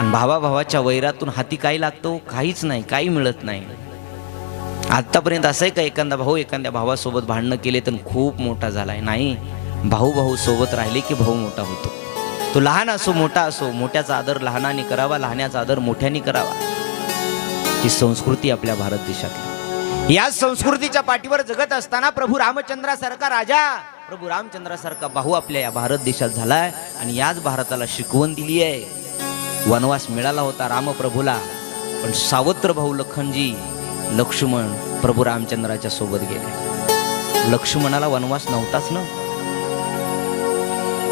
आणि भावाभावाच्या वैरातून हाती काय लागतो? काहीच नाही, काही मिळत नाही. आतापर्यंत असं आहे का एखादा भाऊ एखाद्या भावासोबत भांडणं केले तर खूप मोठा झालाय? नाही. भाऊ भाऊ सोबत राहिले की भाऊ मोठा होतो. तो लहान असो मोठा असो, मोठ्याचा आदर लहानाने करावा, लहानाचा आदर मोठ्याने करावा. ही संस्कृती आपल्या भारत देशातली. या संस्कृतीच्या पाठीवर जगत असताना प्रभू रामचंद्रासारखा राजा, प्रभू रामचंद्रासारखा भाऊ आपल्या या भारत देशात झालाय आणि याच भारताला शिकवण दिली आहे. वनवास मिळाला होता रामप्रभूला, पण सावत्र भाऊ लखनजी लक्ष्मण प्रभू रामचंद्राच्या सोबत गेले. लक्ष्मणाला वनवास नव्हताच ना,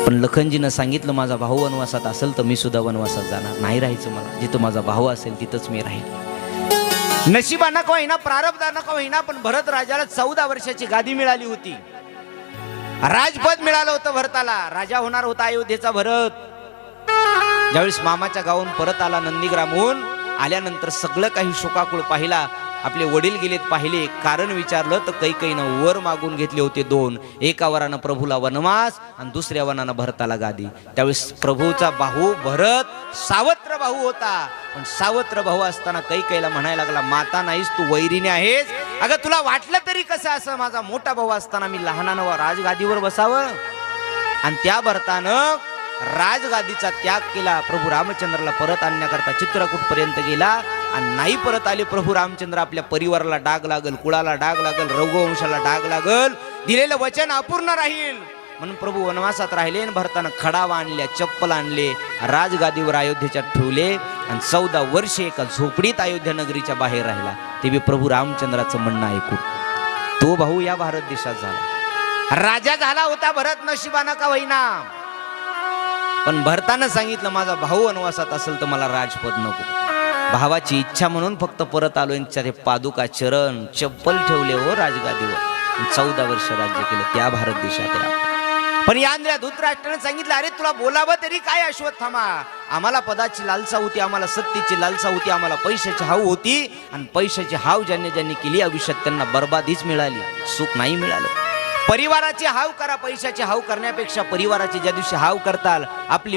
पण लखनजीनं सांगितलं माझा भाऊ वनवासात असेल तर मी सुद्धा वनवासात जाणार नाही. राहायचं मला, जिथं माझा भाऊ असेल तिथंच मी राहील. नशिबानं का होईना, प्रारब्धानं का होईना, पण भरत राजाला 14 वर्षाची गादी मिळाली होती. राजपद मिळालं होतं भरताला. राजा होणार होता अयोध्येचा भरत. ज्यावेळेस मामाच्या गावून परत आला नंदीग्रामहून, आल्यानंतर सगळं काही शोकाकुळ पाहिला. आपले वडील गेलेत पाहिले, कारण विचारलं तर कैकेयीनं वर मागून घेतले होते 2. एका वरानं प्रभूला वनवास आणि दुसऱ्या वरानं भरताला गादी. त्यावेळेस प्रभूचा भाऊ भरत सावत्र भाऊ होता, पण सावत्र भाऊ असताना कैकेयीला म्हणायला लागला माता नाहीस तू वैरीने आहेस. अगं तुला वाटलं तरी कसं असं माझा मोठा भाऊ असताना मी लहानानं राजगादीवर बसावं? आणि त्या भरतानं राजगादीचा त्याग केला. प्रभू रामचंद्राला परत आणण्याकरता चित्रकूट पर्यंत गेला आणि नाही परत आले प्रभू रामचंद्र. आपल्या परिवाराला डाग लागल, कुळाला डाग लागल, रघुवंशाला डाग लागल, दिलेलं वचन अपूर्ण राहील म्हणून प्रभू वनवासात राहिले. भरतानं खडावा आणल्या, चप्पल आणले, राजगादीवर अयोध्येच्या ठेवले आणि 14 वर्षे एका झोपडीत अयोध्या नगरीच्या बाहेर राहिला. ते बी प्रभू रामचंद्राचं म्हणणं ऐकून. तो भाऊ या भारत देशात झाला, राजा झाला होता भरत. नशिबानं का होईना, पण भरतानं सांगितलं माझा भाऊ वनवासात असेल तर मला राजपद नको. भावाची इच्छा म्हणून फक्त परत आलो. ते पादुका चरण चप्पल ठेवले हो राजगादीवर. 14 वर्ष राज्य केलं त्या भारत देशात. पण या धृतराष्ट्राने सांगितलं अरे तुला बोलावं तरी काय अश्वत्थामा, आम्हाला पदाची लालसा होती, आम्हाला सत्तेची लालसा होती, आम्हाला पैशाची हाव होती. आणि पैशाची हाव ज्यांनी ज्यांनी केली आयुष्यात त्यांना बर्बादीच मिळाली, सुख नाही मिळालं. परिवाराची हाव करा, पैशाची हाव करण्यापेक्षा परिवाराची ज्या दिवशी हाव करताल आपली